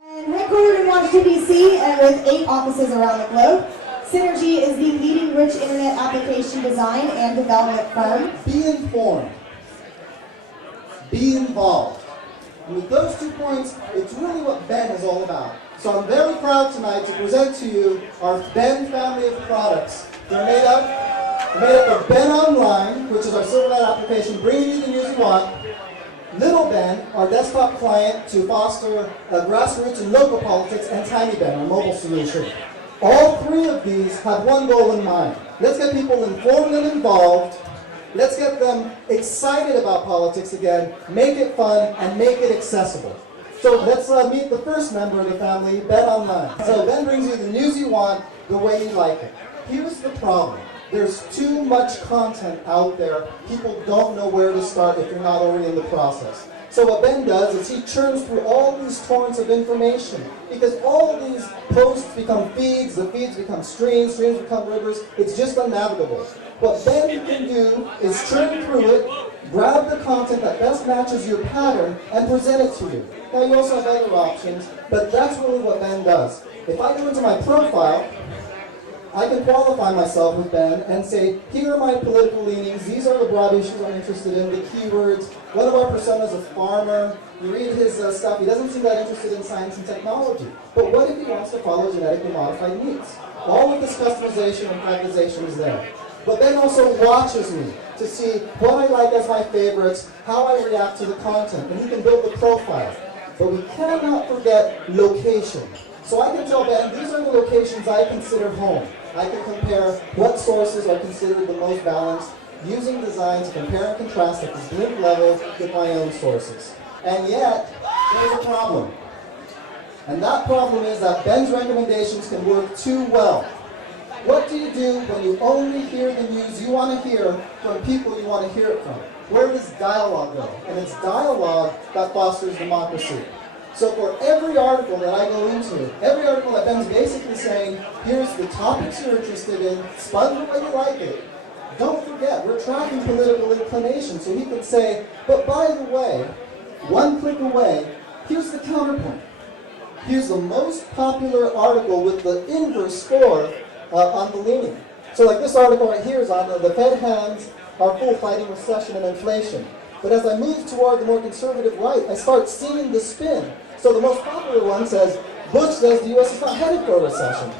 And headquartered in Washington, D.C., and with 8 offices around the globe, Cynergy is the leading rich internet application design and development firm. Be informed. Be involved. And with those 2 points, it's really what Ben is all about. So I'm very proud tonight to present to you our Ben family of products. They're made up of Ben Online, which is our Silona application, bringing you the news you want. Little Ben, our desktop client to foster grassroots and local politics, and Tiny Ben, our mobile solution. All 3 of these have one goal in mind. Let's get people informed and involved. Let's get them excited about politics again, make it fun, and make it accessible. So let's meet the first member of the family, Ben Online. So Ben brings you the news you want, the way you like it. Here's the problem. There's too much content out there. People don't know where to start if you're not already in the process. So what Ben does is he churns through all these torrents of information, because all these posts become feeds, the feeds become streams, streams become rivers. It's just unnavigable. What Ben can do is churn through it, grab the content that best matches your pattern, and present it to you. Now you also have other options, but that's really what Ben does. If I go into my profile, I can qualify myself with Ben and say, here are my political leanings, these are the broad issues I'm interested in, the keywords. One of our personas is a farmer. You read his stuff, he doesn't seem that interested in science and technology. But what if he wants to follow genetically modified meats? All of this customization and privatization is there. But Ben also watches me to see what I like as my favorites, how I react to the content, and he can build the profile. But we cannot forget location. So I can tell Ben, these are the locations I consider home. I can compare what sources are considered the most balanced, using design to compare and contrast at this blink level with my own sources. And yet, there's a problem. And that problem is that Ben's recommendations can work too well. What do you do when you only hear the news you want to hear from people you want to hear it from? Where does dialogue go? And it's dialogue that fosters democracy. So for every article that I go into, every article that Ben's basically saying, here's the topics you're interested in, spun the way you like it, don't forget, we're tracking political inclination, so he can say, but by the way, one click away, here's the counterpoint. Here's the most popular article with the inverse score on the leaning. So like this article right here is on the Fed hands are full fighting recession and inflation. But as I move toward the more conservative right, I start seeing the spin. So the most popular one says, Bush says the U.S. is not headed for a recession.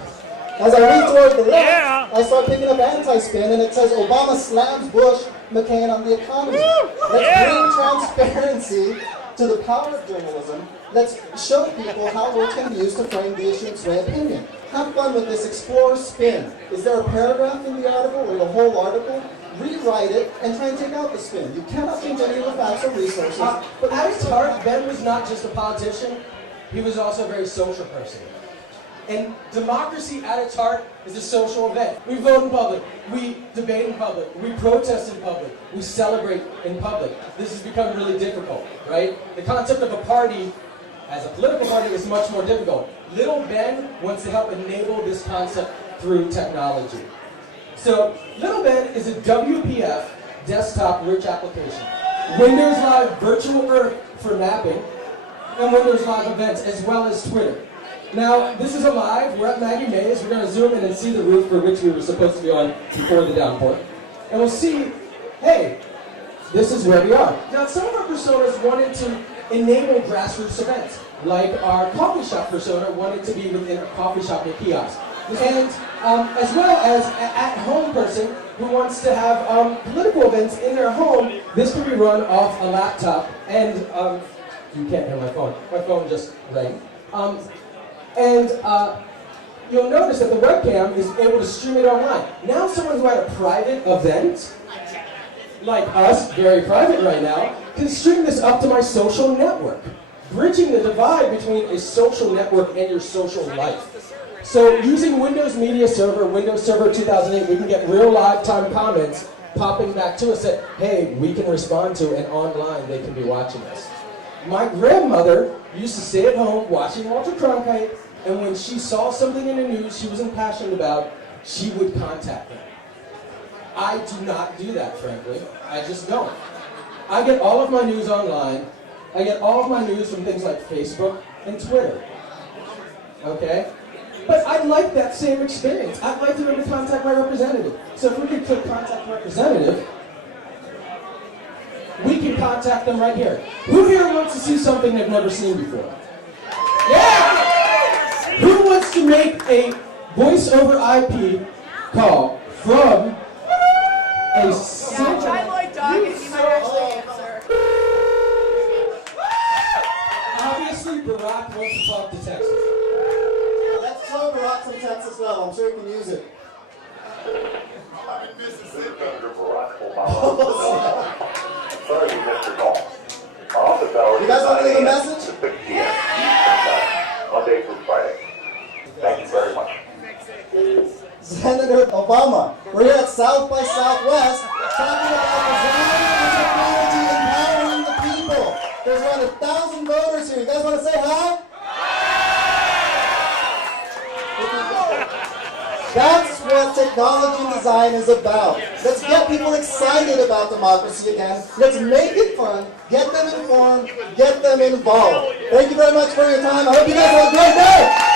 As I move toward the left, I start picking up anti-spin, and it says Obama slams Bush, McCain on the economy. Let's bring transparency to the power of journalism. Let's show people how words can be used to frame the issue and sway opinion. Have fun with this, explore spin. Is there a paragraph in the article or the whole article? Rewrite it and try and take out the spin. You cannot change any of the facts or resources. But at its heart, Ben was not just a politician, he was also a very social person. And democracy at its heart is a social event. We vote in public, we debate in public, we protest in public, we celebrate in public. This has become really difficult, right? The concept of a party as a political party is much more difficult. Little Ben wants to help enable this concept through technology. So, Little Ben is a WPF desktop rich application. Windows Live Virtual Earth for mapping, and Windows Live events, as well as Twitter. Now, this is a live, we're at Maggie Mae's, we're going to zoom in and see the roof for which we were supposed to be on before the downpour. And we'll see, hey, this is where we are. Now, some of our personas wanted to enable grassroots events, like our coffee shop persona wanted to be within a coffee shop or kiosk. And as well as an at-home person who wants to have political events in their home, this can be run off a laptop. And you can't hear my phone just rang. You'll notice that the webcam is able to stream it online. Now someone who had a private event, like us, very private right now, can stream this up to my social network, bridging the divide between a social network and your social life. So using Windows Media Server, Windows Server 2008, we can get real live time comments popping back to us that, hey, we can respond to, and online they can be watching us. My grandmother used to stay at home watching Walter Cronkite, and when she saw something in the news she was impassioned about, she would contact them. I do not do that, frankly. I just don't. I get all of my news online. I get all of my news from things like Facebook and Twitter. okay? But I'd like that same experience. I'd like to be able to contact my representative. So if we could click contact representative, we can contact them right here. Who here wants to see something they've never seen before? Yeah! Who wants to make a voice over IP call from a Yeah, try Lloyd Dog and he might actually answer. Obviously, Barack wants to talk to Texas. Let's throw Barack from Texas well. I'm sure he can use it. I'm in Mississippi. Senator Barack Obama. Sorry we missed your call. Our office hours You guys want to leave a 9 message? to 6 p.m. Monday through Friday. Thank you very much. Senator Obama. We're here at South by Southwest talking about design and technology empowering the people. There's around 1,000 voters here. You guys want to say hi? That's what technology and design is about. Let's get people excited about democracy again. Let's make it fun, get them informed, get them involved. Thank you very much for your time. I hope you guys have a great day.